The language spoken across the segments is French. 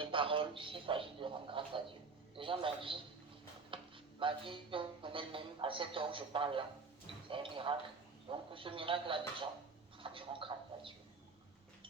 de parole s'il s'agit de rendre grâce à Dieu. Déjà, ma vie en elle-même, à cette heure où je parle là, c'est un miracle. Donc, pour ce miracle-là, déjà, je rends grâce à Dieu.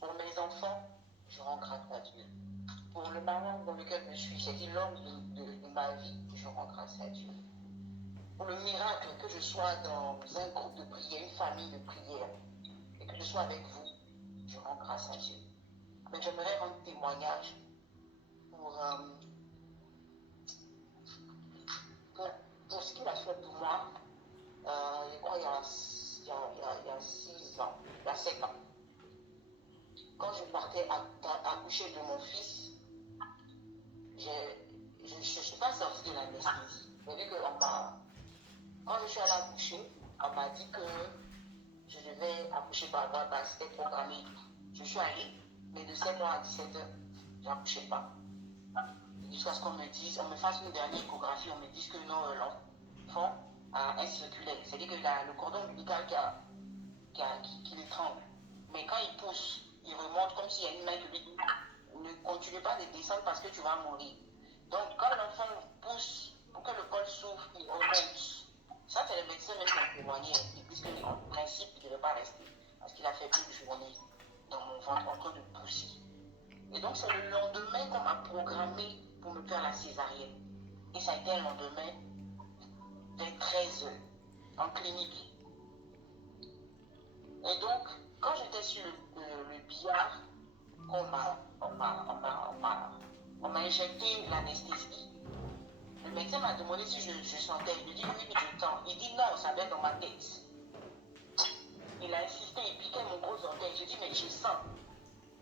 Pour mes enfants, je rends grâce à Dieu. Pour le mariage dans lequel je suis, c'est-à-dire l'homme de ma vie, je rends grâce à Dieu. Pour le miracle, que je sois dans un groupe de prière, une famille de prière, et que je sois avec vous, je rends grâce à Dieu. Mais j'aimerais rendre témoignage pour ce qu'il a fait pour moi, je crois il y a 6 ans, il y a 7 ans. Quand je partais accoucher de mon fils, je ne suis pas sortie de l'anesthésie. Vous vu que quand je suis allée accoucher, on m'a dit que je devais accoucher par voie basse, c'était programmé. Je suis allée, mais de 7h à 17h, je n'accouchais pas. Jusqu'à ce qu'on me dise, on me fasse une dernière échographie, on me dise que non, l'enfant a un circulaire. C'est-à-dire que le cordon ombilical qui l'étrangle. Mais quand il pousse, il remonte comme s'il y a une main qui lui dit ne continue pas de descendre parce que tu vas mourir. Donc quand l'enfant pousse pour que le col s'ouvre, il remonte. Ça, c'est le médecin même qui a témoigné. Ils disent qu'en principe, il ne devait pas rester parce qu'il a fait plus de journées dans mon ventre en train de pousser. Et donc, c'est le lendemain qu'on m'a programmé pour me faire la césarienne. Et ça a été un lendemain de 13 heures en clinique. Et donc, quand j'étais sur le billard, on m'a injecté l'anesthésie. Le médecin m'a demandé si je sentais. Il me dit oui, je sens. Il dit non, ça va être dans ma tête. Il a insisté, il piquait mon gros orteil. Je dis mais je sens.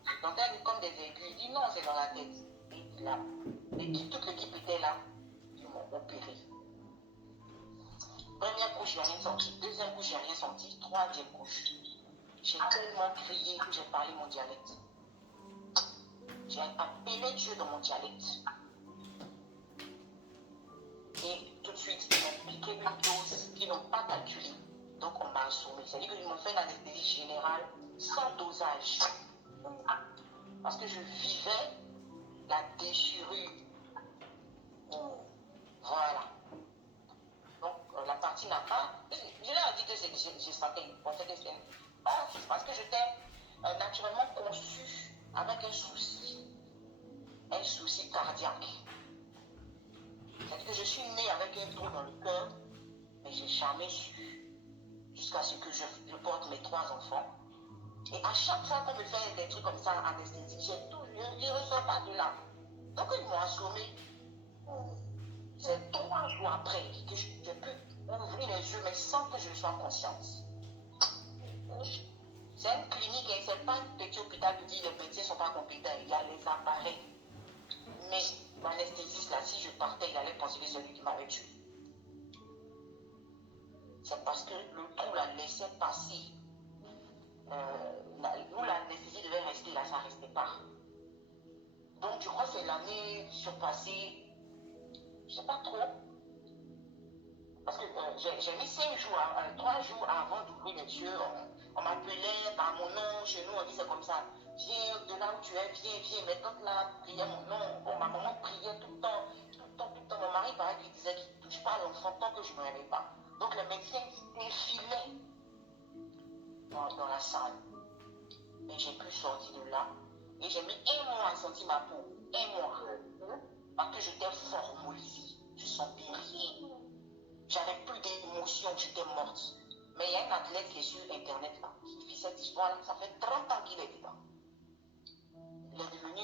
Je sentais comme des aiguilles. Il dit non, c'est dans la tête. Et là, toute l'équipe était là. Ils m'ont opéré. Première couche, il n'y a rien senti. Deuxième couche, il n'y a rien senti. Troisième couche. J'ai tellement crié que j'ai parlé mon dialecte. J'ai appelé Dieu dans mon dialecte. Et tout de suite, ils m'ont piqué une dose qu'ils n'ont pas calculée. Donc on m'a assommé. C'est-à-dire qu'ils m'ont fait une anesthésie générale sans dosage. Parce que je vivais la déchirure. Voilà. Donc la partie n'a pas... Je leur ai dit que j'ai senti. C'est parce que j'étais naturellement conçue avec un souci cardiaque. C'est-à-dire que je suis née avec un trou dans le cœur, mais je n'ai jamais su, jusqu'à ce que je porte mes 3 enfants. Et à chaque fois qu'on me fait des trucs comme ça, anesthésie, je ne ressors pas de là. Donc ils m'ont assommé. C'est 3 jours après que je peux ouvrir les yeux, mais sans que je sois consciente. C'est une clinique, et ce n'est pas un petit hôpital qui dit que les médecins ne sont pas compétents. Il y a les appareils. Mais l'anesthésiste, là, si je partais, il allait penser que c'est lui qui m'avait tué. C'est parce que le trou la laissait passer. Où l'anesthésie devait rester, là, ça ne restait pas. Donc, je crois que c'est l'année surpassée, je ne sais pas trop. Parce que j'ai mis 5 jours, 3 jours avant d'ouvrir les yeux. On m'appelait par mon nom, chez nous, on dit c'est comme ça. Viens de là où tu es, viens. Mais quand là, priait mon nom, ma maman priait tout le temps. Mon mari, pareil, lui disait qu'il ne touche pas à l'enfant tant que je ne me réveille pas. Donc le médecin défilait dans la salle. Et j'ai pu sortir de là. Et j'ai mis 1 mois à sentir ma peau. 1 mois. Parce que j'étais formolisée. Je sentais rien. J'avais plus d'émotion, j'étais morte. Mais il y a un athlète qui est sur Internet là, qui fait cette histoire-là. Ça fait 30 ans qu'il est dedans. Il est devenu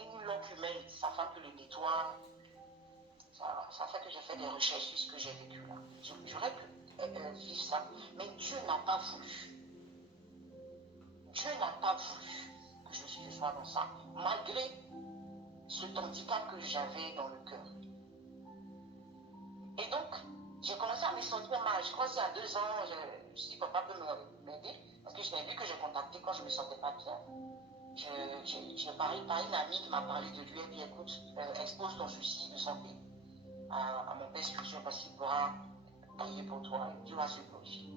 une longue humaine. Sa femme qui le nettoie. Ça fait que j'ai fait des recherches sur ce que j'ai vécu là. J'aurais pu vivre ça. Mais Dieu n'a pas voulu. Dieu n'a pas voulu que je sois dans ça. Malgré ce handicap que j'avais dans le cœur. Et donc, j'ai commencé à me sentir mal. Je crois qu'il y a 2 ans, je me suis dit, papa peut m'aider. Parce que je l'ai vu que j'ai contacté quand je ne me sentais pas bien. J'ai parlé par une amie qui m'a parlé de lui. Elle dit, écoute, expose ton souci de santé à mon père spirituel parce qu'il pourra prier pour toi. Et Dieu va se glorifier.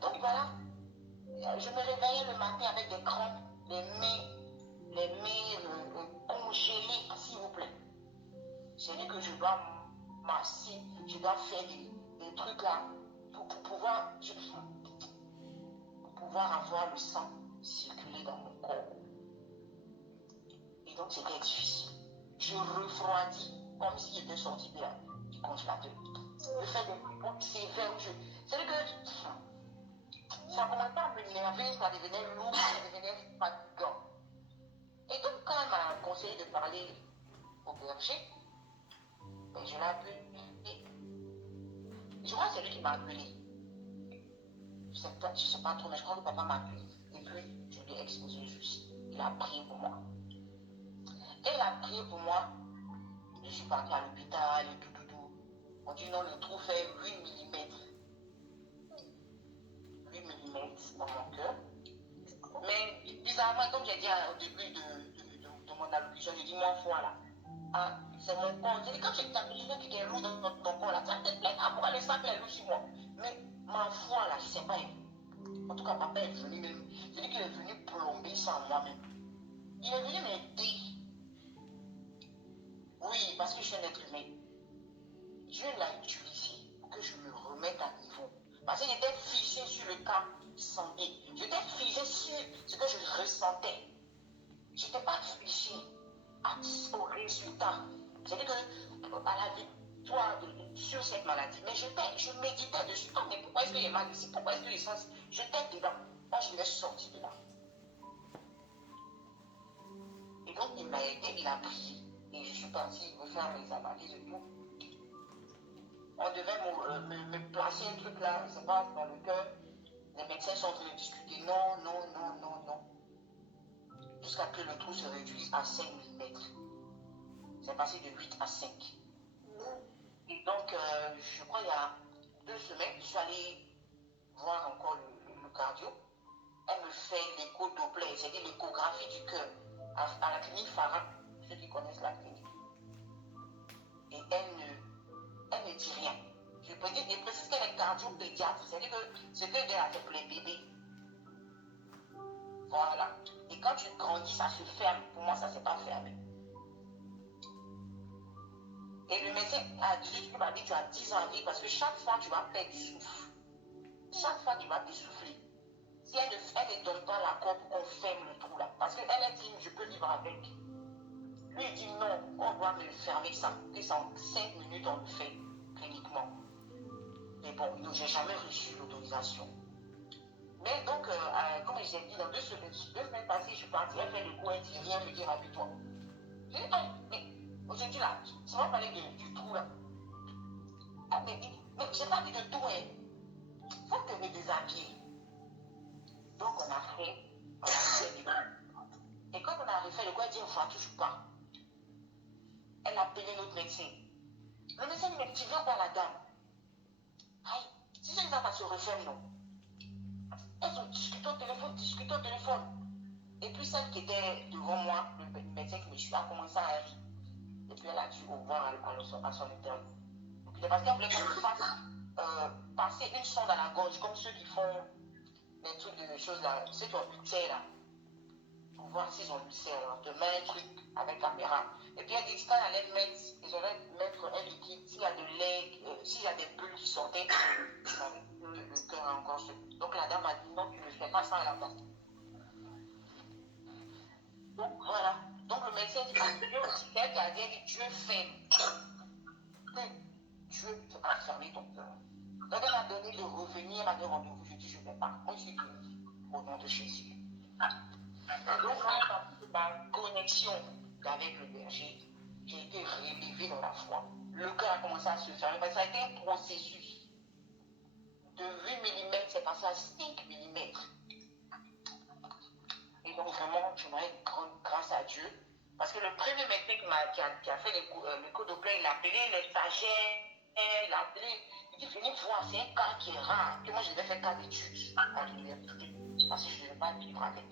Donc voilà, je me réveillais le matin avec des crampes, les mains dois masser, je dois faire des trucs là pour pouvoir avoir le sang circuler dans mon corps. Et donc c'était difficile. Je refroidis comme s'il était sorti du congélateur. Le fait de pompe sévère, c'est que ça commençait à m'énerver, ça devenait lourd, ça devenait fatigant. Et donc quand elle m'a conseillé de parler au berger, ben, je l'ai appelé. Je crois que c'est lui qui m'a appelé. Je ne sais pas trop, mais je crois que papa m'a appelé. Et puis, je lui ai exposé le souci. Il a prié pour moi. Et il a prié pour moi. Je suis partie à l'hôpital et tout. On dit non, le trou fait 8 mm. 8 mm dans mon cœur. Mais bizarrement, comme j'ai dit au début de mon allocution, j'ai dit mon foie là. Ah, c'est mon corps. J'ai dit quand j'ai tapé, j'ai dit qu'il y a un loup dans ton corps là. Ça te plaît, pourquoi les sables est loup sur moi? Mais ma foi là, c'est pas ému. En tout cas, papa est venu même. Je dis qu'il est venu plomber ça en moi-même. Il est venu m'aider. Oui, parce que je suis un être humain. Dieu l'a utilisé pour que je me remette à niveau. Parce que j'étais figé sur le cas santé. J'étais figé sur ce que je ressentais. Je n'étais pas figé au résultat. C'est-à-dire qu'à la victoire sur cette maladie. Mais je méditais dessus. Ah, mais pourquoi est-ce qu'il est mal ici? Pourquoi est-ce que les sens? J'étais dedans. Moi, je l'ai sorti de là. Et donc, il m'a aidé, il a prié. Et je suis partie refaire mes analyses et tout. On devait me placer un truc là, je ne sais pas, dans le cœur. Les médecins sont en train de discuter. Non. Jusqu'à ce que le trou se réduise à 5 mm. C'est passé de 8 à 5. Et donc, je crois il y a 2 semaines, je suis allée voir encore le cardio. Elle me fait l'écho-doppler, c'est-à-dire l'échographie du cœur, à la clinique Farah, ceux qui connaissent la clinique. Et elle ne dit rien. Je précise qu'elle est cardio-pédiatre, c'est-à-dire que ce que j'ai a fait pour les bébés. Voilà. Et quand tu grandis, ça se ferme. Pour moi, ça ne s'est pas fermé. Et le médecin m'a dit, tu as 10 ans à vivre parce que chaque fois, tu vas perdre du souffle. Chaque fois, tu vas t'essouffler. Si elle ne donne pas l'accord pour qu'on ferme le trou là, parce qu'elle a dit, je peux vivre avec. Lui, il dit non, on doit me fermer ça. Que ça en 5 minutes, on le fait cliniquement. Mais bon, je n'ai jamais reçu l'autorisation. Mais donc, comme je l'ai dit, dans 2 semaines passées, je suis partie, elle fait le coup, elle dit rien, je dis rapide-toi. J'ai dit, mais aujourd'hui là, ça va parler du trou là. Ah, mais je n'ai pas dit de tout, hein. Il faut te me déshabiller. Donc on a fait du coup. Et quand on a refait le coup, elle dit, on ne fera toujours pas. Elle a appelé notre médecin. Le médecin dit, mais tu veux quoi la dame? Aïe, si c'est ça, ça se referme, non. Elles ont discuté au téléphone. Et puis celle qui était devant moi, le médecin qui me suit, a commencé à rire. Et puis elle a dû au voir à son interview. C'est parce qu'elle voulait qu'on me fasse passer une sonde à la gorge, comme ceux qui font des trucs de choses là, ceux qui ont l'ulcère là, pour voir s'ils ont l'ulcère. Alors, te met un truc avec caméra. Et puis elle dit quand elle allait mettre, ils allaient mettre un liquide, s'il y a de lait, s'il y a des bulles qui sortaient, le cœur a encore. Donc la dame a dit non, tu ne fais pas ça à la place. Donc voilà. Donc le médecin dit c'est elle qui a dit Dieu ferme. Dieu a fermé ton cœur. Donc elle m'a donné de revenir à des rendez-vous. Je dis je ne vais pas. Moi je suis guérie au nom de Jésus. Donc voilà ma connexion avec le berger. J'ai été réélevé dans la foi. Le cœur a commencé à se fermer. Ça a été un processus. De 8 mm, c'est passé à 5 mm. Et donc vraiment, j'aimerais rendre grâce à Dieu. Parce que le premier médecin qui a fait le coup de plaie, il a appelé les stagiaires, il a appelé, il dit venez voir, c'est un cas qui est rare. Que moi je devais faire cas d'études à l'université. Parce que je ne devais pas vivre avec.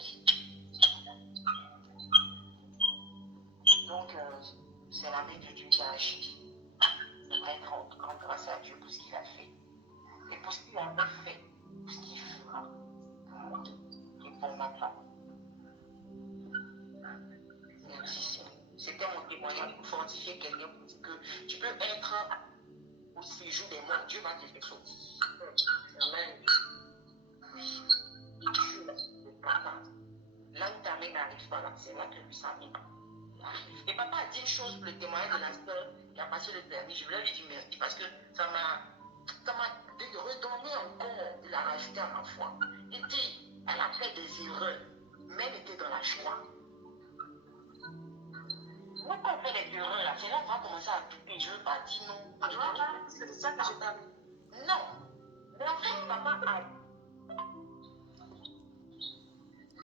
Donc c'est la main de Dieu qui a agi. J'aimerais rendre grâce à Dieu pour ce qu'il a fait. Et pour ce qu'il a fait, pour ce qu'il fera pour moi et pour ma femme. C'était mon témoignage. témoignage pour fortifier quelqu'un pour dire que tu peux être au séjour des morts, Dieu va te faire sortir. Amen. Oui. Et Dieu, le papa, là où ta mère n'arrive pas, là, c'est là que lui s'amène. Et papa a dit une chose pour le témoignage de la sœur qui a passé le permis. Je voulais lui dire merci parce que ça m'a redonné encore de la rajouter à ma foi. Il dit, elle a fait des erreurs, mais elle était dans la joie. Moi, quand on fait des erreurs, là, c'est là qu'on va commencer à douter. Je ne veux pas dire non. C'est ça que je t'avais. Non. Mais en fait, papa a